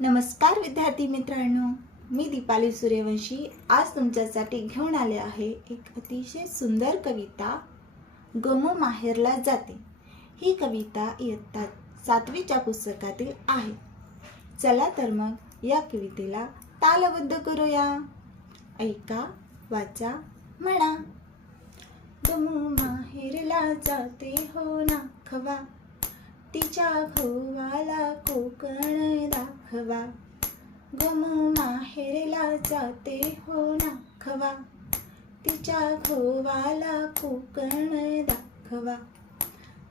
नमस्कार विद्यार्थी मित्रांनो मी दीपाली सूर्यवंशी. आज तुमच्यासाठी घेऊन आले आहे एक अतिशय सुंदर कविता गमू माहेरला जाते. ही कविता इयत्ता सातवीच्या पुस्तकातील आहे. चला तर मग या कवितेला तालबद्ध करूया. ऐका वाचा म्हणा. गमू माहेरला जाते हो ना खवा. तिच्या घोवाला कोकण दाखवा. गम माहेरला जाते हो नाखवा. तिच्या घोवाला कोकण दाखवा.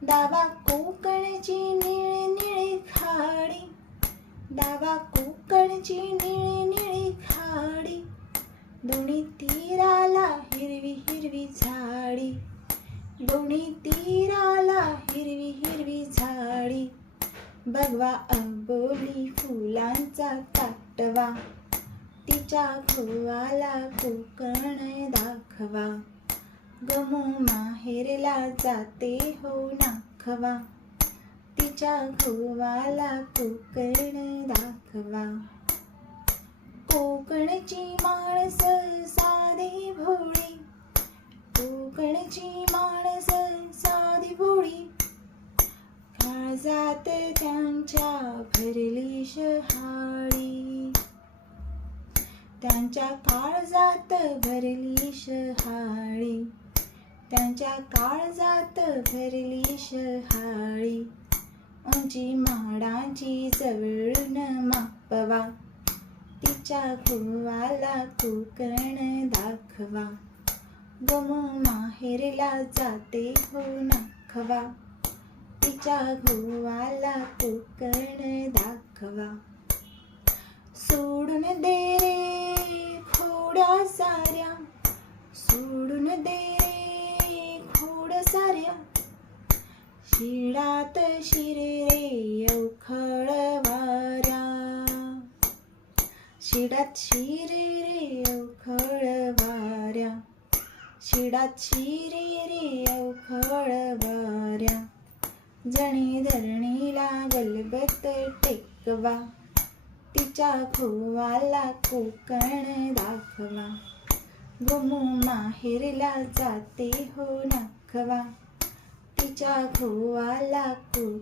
दावा कोकणची निळे निळे खाडी. दावा कोकणची निळे निळे खाडी. दोन्ही तीराला हिरवी हिरवी झाडी दोन्ही तीराला हिरवी हिरवी झाडी बघवा अंबोली फुलांचा ताटवा तिच्या घोवाला कोकण दाखवा. गमो माहेरला जाते हो नाखवा. तिच्या घुवाला कोकण दाखवा. कोकणची माणस साधी भोळी. कोकणची माणस साधी भोळी. जाते त्यांच्या भरली शहाळी त्यांच्या काळजात भरली शहाळी त्यांच्या काळजात भरली शहाळी उंची माडांची जवळून मापवा. तिच्या कुवाला कोकण दाखवा. गमू माहेरला जाते हो नाखवा. तिच्या घोवाला कोकण दाखवा. सोडून दे रे खोड्या साऱ्या. सोडून दे रे खोड साऱ्या. शिडात शिरे अवखळ वाऱ्या. शिडात शिरे रे अवखळ वाऱ्या. शिडात शिरे रे अवखळ वाऱ्या. जणी धरणीला गलबत टेकवा. तिच्या खोवाला कोकण दाखवा. गुमू माहेरला जाते हो नाखवा. तिच्या खोवाला कोकण